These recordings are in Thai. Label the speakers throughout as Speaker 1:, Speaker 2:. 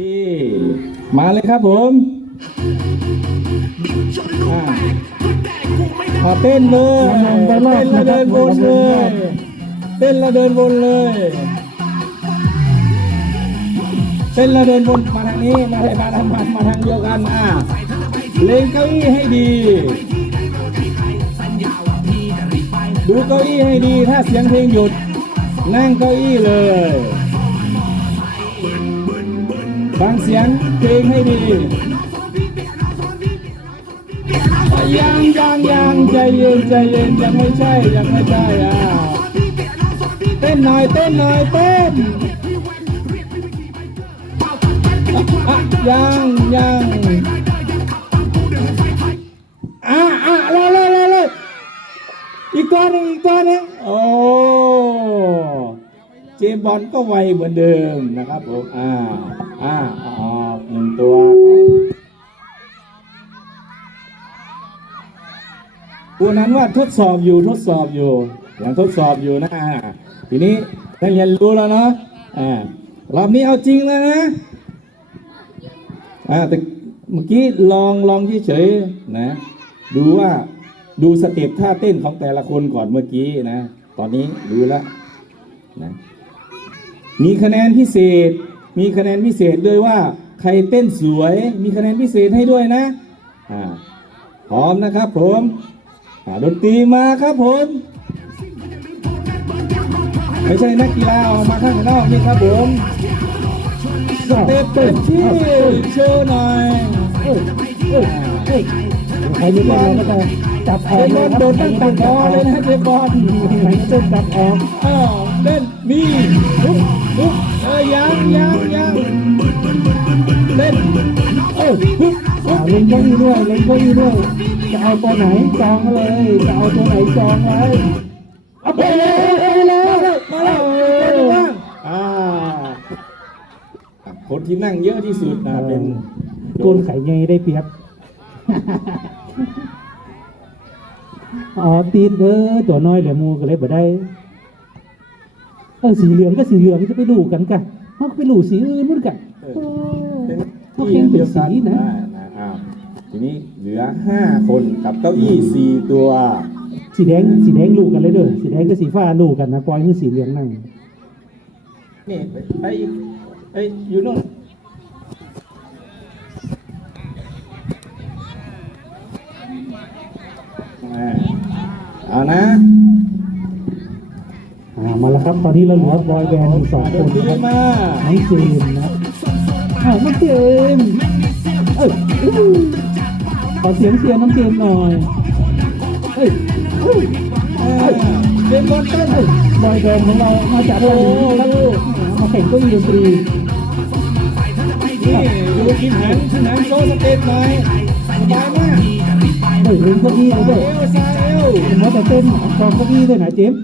Speaker 1: ที่ มาเลยครับผมอ่าอ่าเต้นเลยเต้นแล้วเดินวนเลยเต้นแล้วเดินวนเลยเต้นแล้วเดินวนมาทางนี้มาเลยมาทางมันมาทางเดียวกันอ่าเล็งเก้าอี้ให้ดีดูเก้าอี้ให้ดีถ้าเสียงเพลงหยุด นั่งเก้าอี้เลย ฟังเสียงเพลงให้ดียังยังยังใจเย็นใจเย็นยังไม่ใช่ยังไม่ใช่อะเต้นหน่อยเต้นหน่อยเต้นยังยังอะอะเลยเลยเลยเลยอีกตัวหนึ่งอีกตัวหนึ่ง เจมบอลก็ไวเหมือนเดิมนะครับผมอ่าอ่าออกหนึ่งตัวตัวนั้นว่าทดสอบอยู่ทดสอบอยู่ยังทดสอบอยู่นะทีนี้ได้เรียนรู้แล้วเนาะอ่ารอบนี้เอาจริงแล้วนะอ่าแต่เมื่อกี้ลองลองเฉยๆนะ ดูว่าดูสเต็ปท่าเต้นของแต่ละคนก่อนเมื่อกี้นะ ตอนนี้ดูแล้วนะ มีคะแนนพิเศษ มีคะแนนพิเศษด้วยว่าใครเต้นสวย มีคะแนนพิเศษให้ด้วยนะอ่าพร้อมนะครับผมอ่าดนตรีมาครับผมไม่ใช่นักกีฬาออกมาข้างนอกนี่ครับผมสเต็ปเต็มที่โชว์หน่อย
Speaker 2: เอ้ยเอ้ยเอ้ยใครไม่ได้เราก็จะจับอ
Speaker 1: เจ
Speaker 2: อก
Speaker 1: มส์บอลโดนตั้งแต่คอเลยนะเจมส์บอล
Speaker 2: ใครเต้นจับออก
Speaker 1: อ้าวเล่น มีลุกลุกเอ้ยยังยังยังเล่นเอ้ยลุก
Speaker 2: อ่าเล็งเก้าอี้ด้วยเล็งเก้าอี้ด้วยจะเอาตัวไหนจองเลยจะเอาตัวไหนจองไว้เอาไปเลยเอาไปเลย
Speaker 1: มาแล้วเต้นว่างอ่าคนที่นั่งเยอะที่สุดนะเป็น
Speaker 2: โกนไข่ไงได้เปรียบอ๋อตีนเด้อตัวน้อยเหลือมูก็เลยบ่ได้ เออสีเหลืองก็สีเหลืองจะไปดูกันกันเขาก็ไปดูสีอื่นเหมือนกัน
Speaker 1: เออ
Speaker 2: โอ้
Speaker 1: เป็น
Speaker 2: เขา
Speaker 1: ที่
Speaker 2: เข่งเป็
Speaker 1: เดี
Speaker 2: น
Speaker 1: ยวกั
Speaker 2: สี
Speaker 1: น
Speaker 2: นะ
Speaker 1: ได้นะอ้าวทีนี้เหลือห้าคนกับเก้าอี้สี่ตัว
Speaker 2: สีแดงสีแดงลูกกันเลยเด้อสีแดงกับสีฟ้าลูกกันนะปล่อยให้สีเหลืองนั่ง
Speaker 1: นี่ไปไปไปอยู่นู่นอ่าเอานะ
Speaker 2: อ่ามาแล้วครับตอนนี้เราเหลือบอยแบนด์อยู่สอง
Speaker 1: ด
Speaker 2: คน
Speaker 1: นตรี
Speaker 2: นะครับ
Speaker 1: มา
Speaker 2: น้องเจมส์นะอ้าวน้องเจมส์เอ้ยอื้อขอเสียงเชียร์น้องเจมส์หน่อยเอ้ยเอ้ย
Speaker 1: อ่าเจมส์บอลเต้น
Speaker 2: เอ้ยบอยแบนด์ของเรามาจากเกาหลีครับมาแข่งเก็ยีดนตรี
Speaker 1: นี่ดูกินหันกินหันโชว์สเต็ปหน่อยสบายมาก
Speaker 2: เฮ้ยเล่นเก้าอี้เลย
Speaker 1: เอ
Speaker 2: เด้อ
Speaker 1: วซาเอว
Speaker 2: เห็นว่าแต่เต้นกองเก้าอี้ด้วยนะเจมส์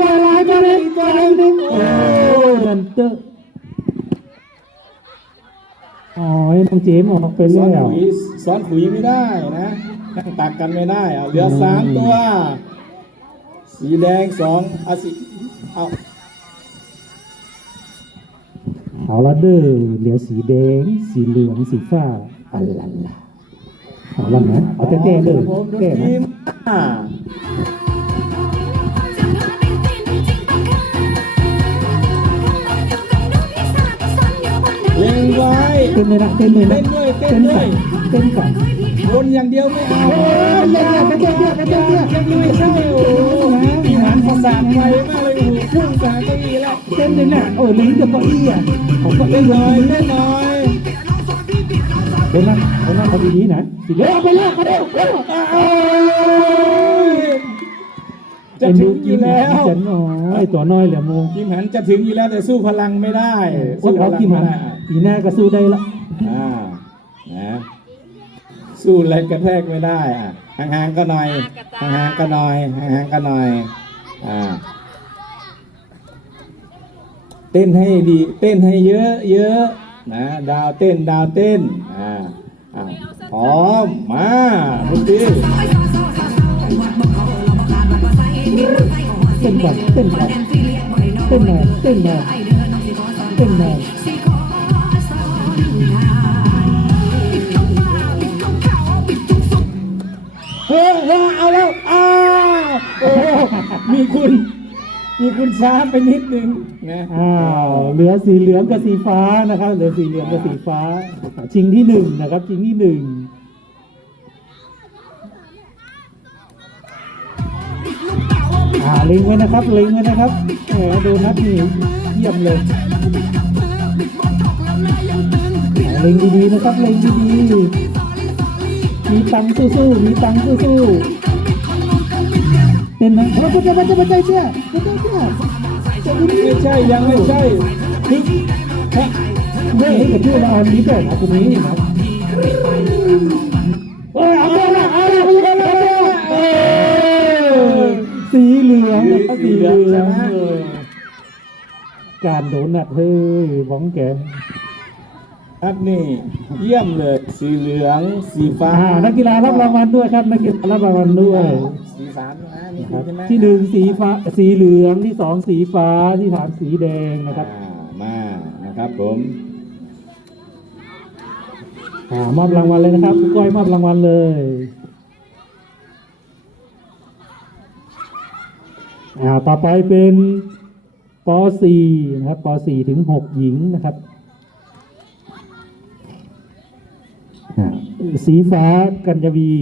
Speaker 2: แล้วอีกตัวลายมาเลยอีกตัวลายหนึ่งโอ้ยนันเตอร์อ๋อน้องเจมส์ออกไป
Speaker 1: สอน
Speaker 2: แล้ว
Speaker 1: ขุยสอนขุยไม่ได้นะนั่งตักกันไม่ได้เอาเหลือสามตัว สีแดงสองเอาสีเอา
Speaker 2: เอาละเด้อเหลือสีแดง สีเหลือง สีฟ้าอัลลัลลาเอาละนะเอาแต่แต่เด้อ
Speaker 1: ผมดน
Speaker 2: แต่
Speaker 1: ตรี
Speaker 2: นะ
Speaker 1: มา ไว้
Speaker 2: เต้นเลยนะเต้นเลยนะ
Speaker 1: เต้นด้วยเต้นด้วย
Speaker 2: เต้นก่อน
Speaker 1: วนอย่างเดียวไม่เอา
Speaker 2: เอ้ยเต้นเต้นเต้นเต้นเต้นเต้นเต้น
Speaker 1: ยังไม่ใช่โอ้โหมีหันประสาทไฟมากเลยโอ้โหพุ่งจากเก้าอี้แล้ว
Speaker 2: เต้นเลยนะโอ้ยลิงกับเก้าอี้อะผมก็
Speaker 1: เต้
Speaker 2: เต้
Speaker 1: น
Speaker 2: น
Speaker 1: ห
Speaker 2: เล
Speaker 1: น่อย
Speaker 2: ย
Speaker 1: เต้นหน่อย
Speaker 2: เต้นนะเต้นนะทำดีๆนะสีเหลืองเอาไปเลยเอาไปเลย
Speaker 1: เอ้ย จะถึงอยู่แล้ว
Speaker 2: จะน้อยตัวน้อยเหลือโม
Speaker 1: กิมหันจะถึงอยู่แล้วแต่สู้พลังไม่ได้
Speaker 2: โอ้ยเอากี่มัน
Speaker 1: ได้
Speaker 2: ปีหน้าก็สู้ได้ละ
Speaker 1: อ่านะสู้แรงกระแทกไม่ได้อะห่างๆก็หน่อยห่างๆก็หน่อยห่างๆก็หน่อยอ่าเต้นให้ดี เต้นให้เยอะเยอะนะดาวเต้นดาวเต้นอ่าอ่าพร้อมมาดนตรี
Speaker 2: เต้นก่อนเต้นก่อนเต้นหน่อยเต้นหน่อยเป็นไง
Speaker 3: สิขอสอนทางปิดทุกบ้านปิดทุกเฮ้
Speaker 1: ยเฮ้ยเอาแล้วอ้าวโอ้มีคุณ มีคุณช้าไปนิดนึงนะ
Speaker 2: อ้าวเหลือสีเหลืองกับสีฟ้านะครับเหลือสีเหลืองกับสีฟ้าชิงที่หนึ่งนะครับชิงที่หนึ่งาล็งไว้นะครับล็งไว้นะครับแหมโดนัทนี่เยี่ยมเลยล็งดีๆนะครับล็งดีๆมีตังสู้ๆมีตังสู้ๆเป็นนะเราจะจะจะจะใจเชื่อจะใจเชื่อจะ
Speaker 1: ไม่ใช่ยังไม่ใช่คือฮะ
Speaker 2: เฮ้กับชื่อละออนนี้ด้วยนะตรงนี้นะเอ้ยเอาละเอาละเอาละเอาละเออสี เหลืองนะครับสีเหลืองการโดนัทเฮ้ยบ้องแก
Speaker 1: อันนี้เยี่ยมเลย สีเหลืองสีฟ้า
Speaker 2: นักกีฬารับรางวัลด้วยครับนักกีฬารับรางวัลด้วย
Speaker 1: สีสามนะนี่
Speaker 2: ครับ
Speaker 1: ใช่ไหม
Speaker 2: ที่หนึ่งสีฟ้าสีเหลืองที่สองสีฟ้าที่สามสีแดงนะครับ
Speaker 1: มานะครับผม
Speaker 2: อมอบรางวัลเลยนะครับคุณก้อยมอบรางวัลเลยอ่า ต่อไปเป็นป .4 นะครับป .4 ถึง 6 หญิงนะครับอ่าสีฟ้ากัญญวี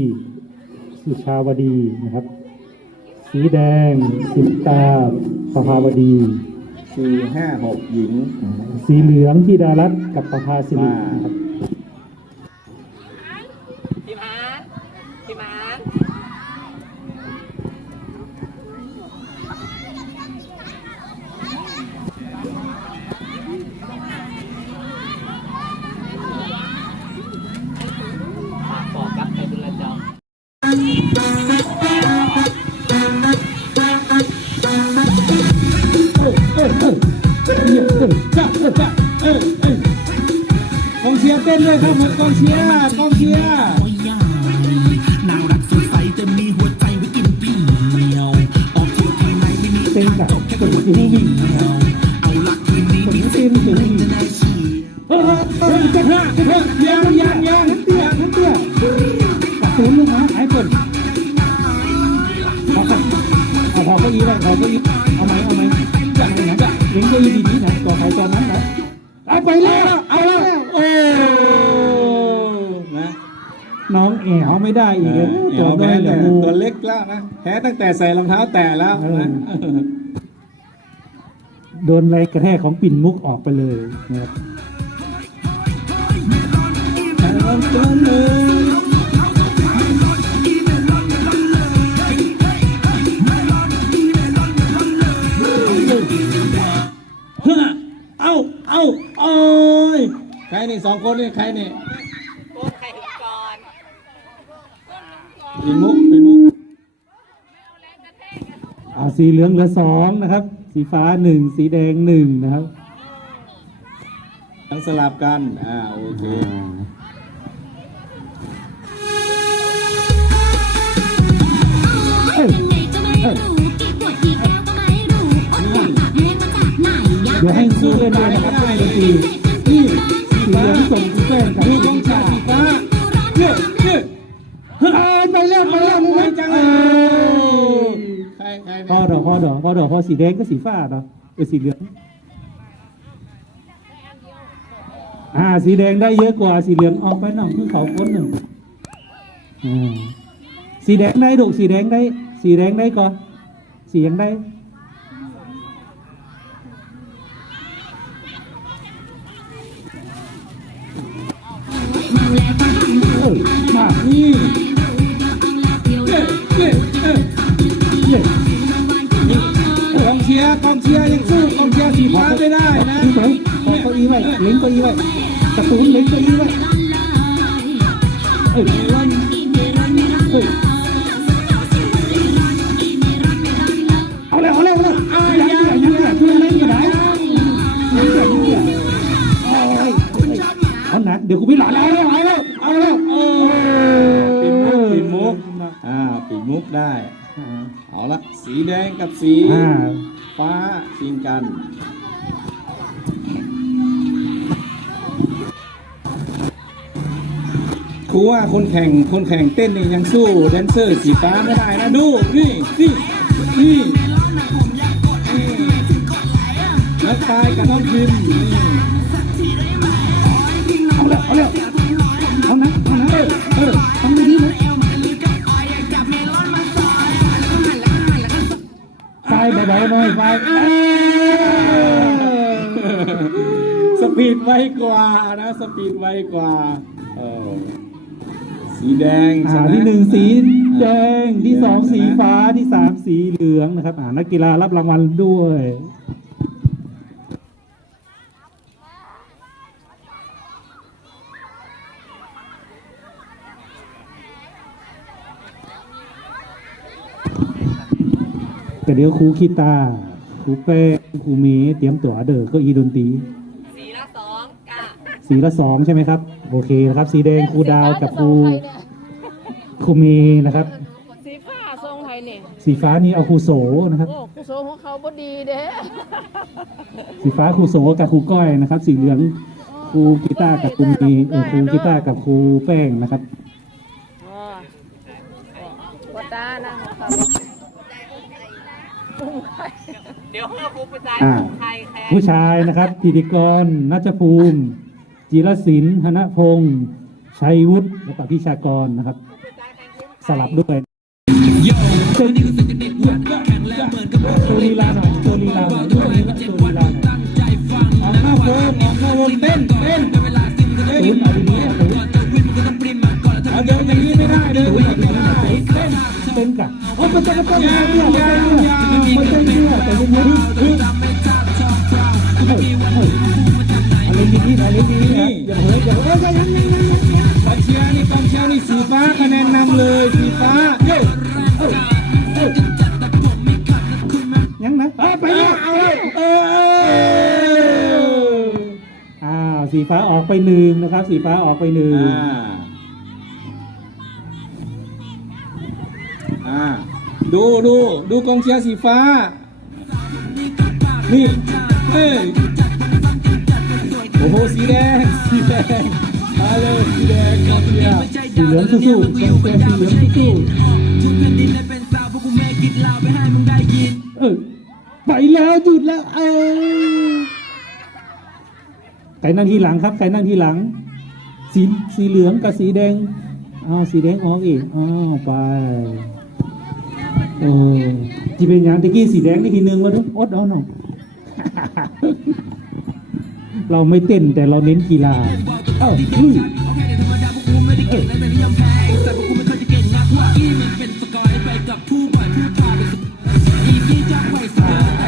Speaker 2: สุชาวดีนะครับ สีแดงสิตาประภาวดี
Speaker 1: สี่ห้าหกหญิง
Speaker 2: สีเหลืองที่ดารัตน์กับประภาสิรินะครับ
Speaker 1: ต้นด้วยครับผมกองเชียร์กองเชียร์
Speaker 4: นางรักสดใสจะมีหัวใจไว้กินปี๋ออกเท้าที่หน้าไม่มี
Speaker 2: เซนแบบ
Speaker 4: จบแค่
Speaker 2: เป็น
Speaker 4: หัว
Speaker 2: สี
Speaker 4: เดี
Speaker 2: วิ่ง
Speaker 4: ยว
Speaker 2: นะครับ
Speaker 4: เอาละคืนนี้
Speaker 2: ผม
Speaker 4: มี
Speaker 2: เต้
Speaker 4: สิ
Speaker 2: น
Speaker 4: ทธิ์
Speaker 2: สีวิ่ง
Speaker 4: จะได้ฉีด
Speaker 2: เฮ้ยเฮ้ยจะเฮ้ยจะเฮ้ยยังยังยังเตี้ยเตี้ยกระสุนลูกนะไอ้คนขอกันเอาพอเก็ยีไว้พอเก็ยีเอาไหมเอาไหมจังเลยนะเลี้ยงเก็ยีดีๆนะตัวใครตัวนั้นนะเอา ไปแล้ว เอาแล้ว
Speaker 1: โอ้นะ
Speaker 2: น้องแอวไม่ได้อีกเลย
Speaker 1: เอ
Speaker 2: ตัว
Speaker 1: ว
Speaker 2: น้อ
Speaker 1: แพ้
Speaker 2: ยเหลื
Speaker 1: แต่
Speaker 2: องู
Speaker 1: ตัวเล็กแล้วนะแพ้ตั้งแต่ใส่รองเท้าแตะแล้วนะ
Speaker 2: โดนอะไรกระแทกของปิ่นมุกออกไปเลยนะครับ
Speaker 1: เอาเอาโอ้ยใค รนี่สองคนนี่ใครนี่
Speaker 5: โค้ชใครถึงก่อน
Speaker 1: เป็นมุกเป็นมุก
Speaker 2: อ่าสีเหลืองเหลือสองนะครับ สีฟ้าหนึ่งสีแดงหนึ่งนะครับ
Speaker 1: ทั้งสลับกัน อ่า โอเค
Speaker 2: เอ้ย
Speaker 3: ไงจะไม่รู้กี่ปวดกี่แก้วก็ไม่รู้อดหลับเพลงมาจากไหนอยาก
Speaker 2: เดี๋ยวให้คู่เล่นด้วยนะครับเล่นดนตรี
Speaker 1: นี่
Speaker 2: สีเหลืองส่งคุณแป้งกับ
Speaker 1: ดู
Speaker 2: ลูก
Speaker 1: ก
Speaker 2: ข
Speaker 1: อ
Speaker 2: ง
Speaker 1: ชาร์สีฟ้าเนี่ยเนี่ยเฮ้ยไปแล้วไปแล้วมึงไว้จังเลยครใคร
Speaker 2: พ่อดอกพ่อดอกพ่อดอกพ่อสีแดงก็สีฟ้าเนาะเออสีเหลืองอ่าสีแดงได้เยอะกว่าสีเหลืองออกไปหน่อยคือเขาคนหนึ่งอ่าสีแดงได้ดูสีแดงได้ สีแดงได้ก่อนสียังได้
Speaker 3: ก
Speaker 2: อ
Speaker 1: งเชียร์กองเชียร์ยังสู้กองเชียร์สีฟ้าไม่ได้นะ
Speaker 2: อีไว้ขอเก้าอี้ไว้เล้งเก้าอี้ไว้กระตุ้นเล้งเก้าอี้ไว้เอ้ยเอ้ยเอาแล้วเอาแล้วเอาแล้วอ่ายังยังยังยังช่วยเล่นกันไหนยังยังยังยังเอาเอาเอาหนักเดี๋ยวกูไปหลอนแล้วเอาแล้วเอาแล้ว เอา
Speaker 1: ปีมุกปีมุกอ่าปีมุกได้เอาละสีแดงกับสีฟ้าชิงกันครูว่าคนแข่งคนแข่งเต้นนี่ยังสู้แดนเซอร์สีฟ้าไม่ได้นะดูนี่นี่นี่นักตายกับน้องพิมพ์ นะ สปีดไวกว่าเออสีแดง
Speaker 2: อ่า
Speaker 1: ชะ
Speaker 2: ที่หนึ่งสีแดงที่สอง
Speaker 1: ชนะ
Speaker 2: สีฟ้าที่สามสีเหลืองนะครับอ่านักกีฬารับรางวัลด้วยแต่เดี๋ยวครูคีตาร์ครูเป้ครูเมย์เตรียมตัวเด้อเก็อีดนตรี
Speaker 5: สีละสองกะ
Speaker 2: สีละสองใช่ไหมครับโอเคนะครับ สีแดงครูดาวกับครูครูเมย์นะครับ
Speaker 6: สีผ้าทรงไทยเนี่ย
Speaker 2: สีฟ้านี่เอาครูโสนะครับ
Speaker 6: โอ้กุโซของเขาบ่ดีเด้
Speaker 2: สีฟ้าครูโสกับครูก้อยนะครับ สีเหลืองครูกีตาร์กับครูเมย์เออครูกีตาร์กับครูแป้งนะครับ
Speaker 6: อ๋อวัดดานะครั
Speaker 5: เดี๋ยวให้ครูประจาย
Speaker 2: อ่า
Speaker 5: ของไทยแทน
Speaker 2: ผู้ชายนะครับพิธีกรนัชภูมิ จิรศิลป์ธนพงศ์ชัยวุฒิและก็พิชากรนะครับ สลับด้วยโชว์ลีลาหน่อยโชว์ลีลาหน่อยโชว์ลีลาโชว์ลีลาหน่อย
Speaker 1: ออกหน้าวงออกหน้าวงเต้นเต้น
Speaker 2: ตูนเอาดีๆเอาตูน
Speaker 1: เดินอย่างนี้ไม่ได้เดินอย่างนี้ไม่ได้เต้น
Speaker 2: เต้นกับโอ้ยมันจะกระตุ้นเนี่ยเนี่ยมันเต้นเนี่ยแต่ยังไม่
Speaker 1: ฟ้า
Speaker 2: อ
Speaker 1: อ
Speaker 2: กไปหนึ่งนะครับ สีฟ้าออกไปหนึ่ง
Speaker 1: อ่าอ่าดูดูดูกองเชียร์สีฟ้า นี่เอ้ยโอ้โหสีแดงสีแดงมาเลยสีแดงกองเชียร์
Speaker 2: สีเหลืองสู้ๆกองเชียร์สีเหลืองสู้ๆเออไปแล้วจุดแล้วเออ ใครนั่งที่หลังครับใครนั่งที่หลัง สีสีเหลืองกับสีแดงอ้าวสีแดงออกอีกอ้าวไปโอ้ที่เป็นอย่างตะกี้สีแดงได้ทีนึงแล้วทุกอดเอาหน่อยเราไม่เต้นแต่เราเน้นกีฬาเอ้าลุยเอ้ย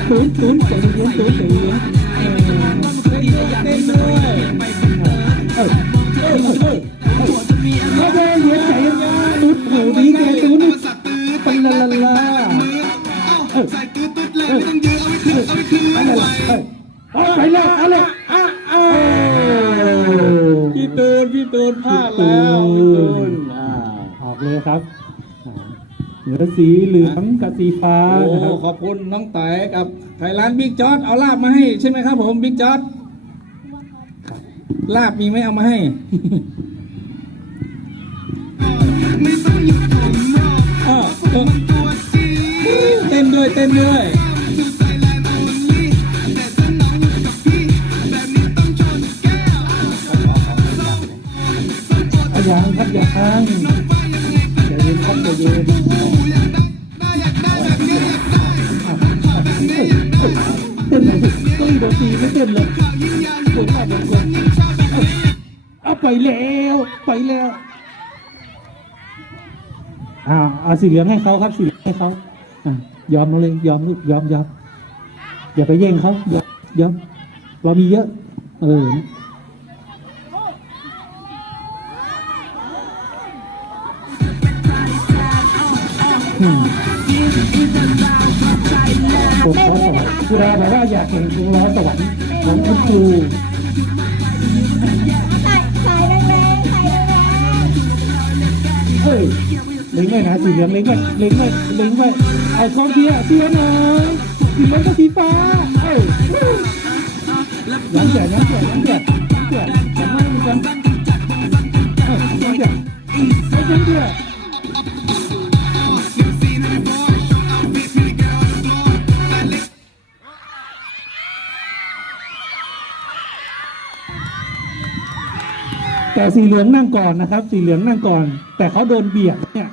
Speaker 2: ตูนตูนใจเย็นตูนใจเย็น
Speaker 1: เต้นด้วย
Speaker 2: เอ้ยเอ้ยเอ้ยเอ้ยไม่ได้เย็นใจเย็นตูนหูดีแกตูนปันลาลาลาเอ้ยเอ้ยเอาเลยเอ้ยเอาไปแล้วเอาเลย
Speaker 1: อะอะพี่ตูนพี่ตูนพลาดแล้วพี่ตูนอ
Speaker 2: อกเลยครับเหลือสีเหลืองกับสีฟ้า
Speaker 1: โอ้
Speaker 2: นะครับ
Speaker 1: ขอบคุณน้องไต่กับไทยร้านบิ๊กจอดเอาลาบมาให้ใช่ไหมครับผมบิ๊กจอด ลาบมีไหมเอามาให้เออเออเต้นด้วยเต้นด้วย
Speaker 2: อายางครับอย่างใจเย็นครับใจเย็นเต้นหนอยสิเต้นดนตรีไม่เต้นเลย เอาสีเหลืองให้เขาครับสีเหลืองให้เขาอะยอมเลยยอมลูกยอมยอมอย่าไปแย่งเขายอมยอมเรามีเยอะ เอออืมผมขอสวรรค์ครูดาบอกว่าอยากเห็นวงล้อสวรรค์ของคุณครู
Speaker 3: ใส่ใส่แรงๆใส่แรง
Speaker 2: เฮ้ยเลิงไว้นะสีเหลืองลิงไว้ลิงไว้ลิงไว้ไอ้กองเชียเสียร์หน่อยสีเหลืองก็บสีฟ้าเอ้ยยังเดือดยังเดือดยังเดือดยังเดือดยังไม่มีกันยังเดือดยังเดือดแต่สีเหลืองนั่งก่อนนะครับ สีเหลืองนั่งก่อน แต่เขาโดนเบียดเนี่ย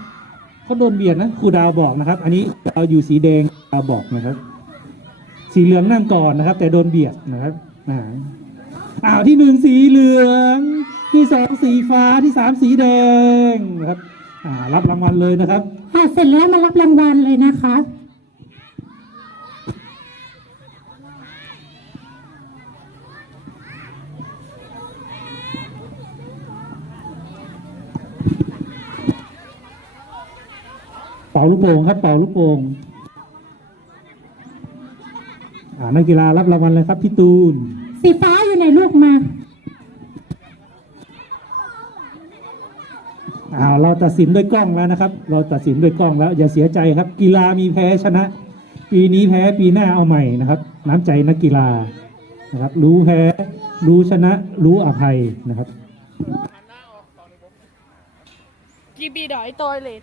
Speaker 2: เขาโดนเบียดนะครูดาวบอกนะครับ อันนี้เราอยู่สีแดงดาวบอกนะครับ สีเหลืองนั่งก่อนนะครับ แต่โดนเบียดนะครับอ่าอ้าวที่หนึ่งสีเหลือง ที่สองสีฟ้าที่สามสีแดงนะครับอ่ารับรางวัลเลยนะครับ
Speaker 3: ค่ะเสร็จแล้วมารับรางวัลเลยนะคะ
Speaker 2: เป่าลูกโป่งครับเป่าลูกโป่งอ่านักกีฬารับรางวัลเลยครับพี่ตูน
Speaker 3: สีฟ้าอยู่ไหนลูกมา
Speaker 2: อ่าเราตัดสินด้วยกล้องแล้วนะครับ เราตัดสินด้วยกล้องแล้ว อย่าเสียใจครับ กีฬามีแพ้ชนะ ปีนี้แพ้ปีหน้าเอาใหม่นะครับ น้ำใจนักกีฬานะครับ รู้แพ้รู้ชนะ รู้อภัยนะครับ
Speaker 7: กีบีดอยตัวเลย